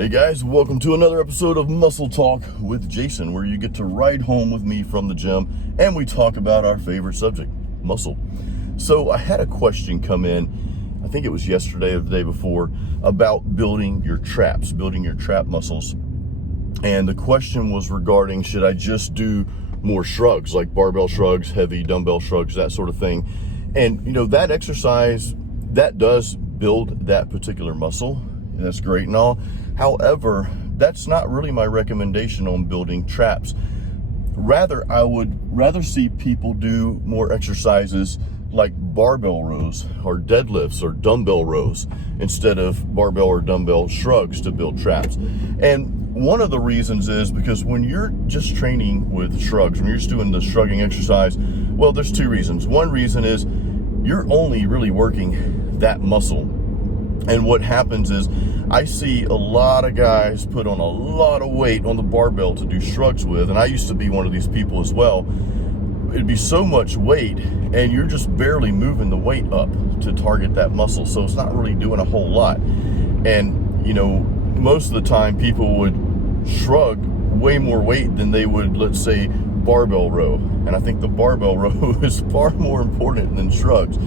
Hey guys, welcome to another episode of Muscle Talk with Jason, where you get to ride home with me from the gym and we talk about our favorite subject, muscle. So I had a question come in, I think it was yesterday or the day before, about building your traps, building your trap muscles. And the question was regarding, should I just do more shrugs, like barbell shrugs, heavy dumbbell shrugs, that sort of thing. And you know, that exercise, that does build that particular muscle. And that's great and all. However, that's not really my recommendation on building traps. Rather, I would rather see people do more exercises like barbell rows or deadlifts or dumbbell rows instead of barbell or dumbbell shrugs to build traps. And one of the reasons is because when you're just training with shrugs, when you're just doing the shrugging exercise, well, there's two reasons. One reason is you're only really working that muscle. And what happens is I see a lot of guys put on a lot of weight on the barbell to do shrugs with, and I used to be one of these people as well. It'd be so much weight and you're just barely moving the weight up to target that muscle, so it's not really doing a whole lot. And you know, most of the time people would shrug way more weight than they would, let's say, barbell row. And I think the barbell row is far more important than shrugs.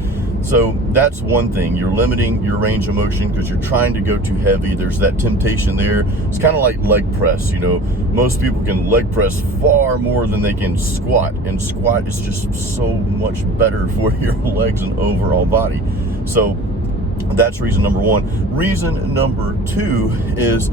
So that's one thing. You're limiting your range of motion because you're trying to go too heavy. There's that temptation there. It's kind of like leg press. You know, most people can leg press far more than they can squat, and squat is just so much better for your legs and overall body. So that's reason number one. Reason number two is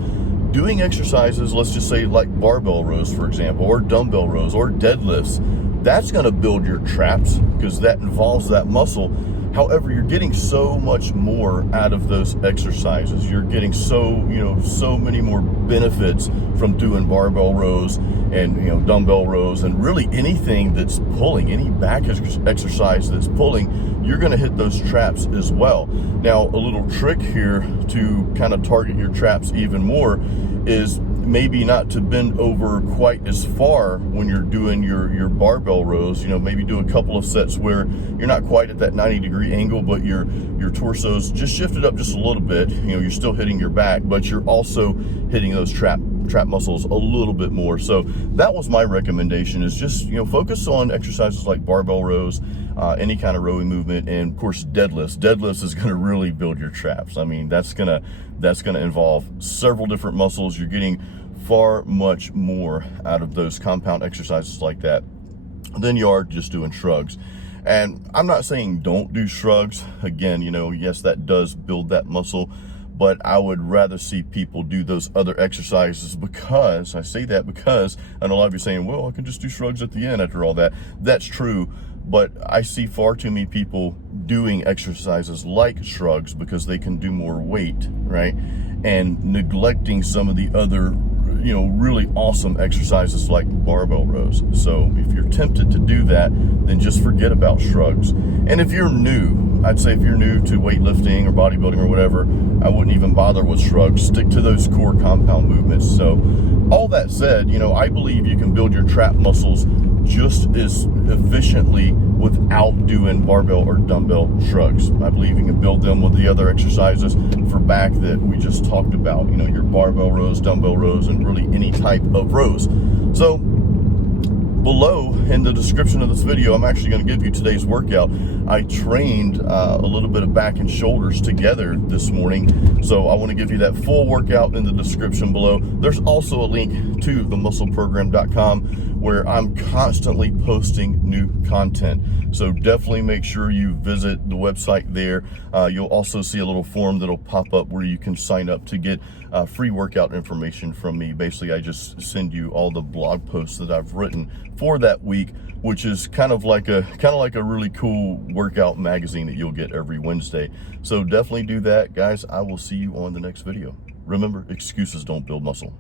doing exercises, let's just say like barbell rows, for example, or dumbbell rows or deadlifts. That's going to build your traps because that involves that muscle. However, you're getting so much more out of those exercises. You're getting so many more benefits from doing barbell rows and, dumbbell rows, and really anything that's pulling, any back exercise that's pulling, you're going to hit those traps as well. Now, a little trick here to kind of target your traps even more is maybe not to bend over quite as far when you're doing your barbell rows. Maybe do a couple of sets where you're not quite at that 90-degree angle, but your torso's just shifted up just a little bit. You're still hitting your back, but you're also hitting those trap muscles a little bit more. So that was my recommendation, is just focus on exercises like barbell rows, any kind of rowing movement, and of course deadlifts is going to really build your traps. I mean, that's gonna involve several different muscles. You're getting far much more out of those compound exercises like that than you are just doing shrugs. And I'm not saying don't do shrugs. Again, yes, that does build that muscle, but I would rather see people do those other exercises, because I say that because I know a lot of you are saying, well, I can just do shrugs at the end after all that. That's true, but I see far too many people doing exercises like shrugs because they can do more weight, right? And neglecting some of the other really awesome exercises like barbell rows. So if you're tempted to do that, then just forget about shrugs. And if you're new, I'd say if you're new to weightlifting or bodybuilding or whatever, I wouldn't even bother with shrugs. Stick to those core compound movements. So all that said, I believe you can build your trap muscles just as efficiently without doing barbell or dumbbell shrugs. I believe you can build them with the other exercises for back that we just talked about, your barbell rows, dumbbell rows, and really any type of rows. So below in the description of this video, I'm actually going to give you today's workout. I trained a little bit of back and shoulders together this morning, so I want to give you that full workout in the description below. There's also a link to themuscleprogram.com where I'm constantly posting new content, so definitely make sure you visit the website there. You'll also see a little form that'll pop up where you can sign up to get free workout information from me. Basically, I just send you all the blog posts that I've written for that week, which is kind of like a really cool workout magazine that you'll get every Wednesday. So definitely do that, guys. I will see you on the next video. Remember, excuses don't build muscle.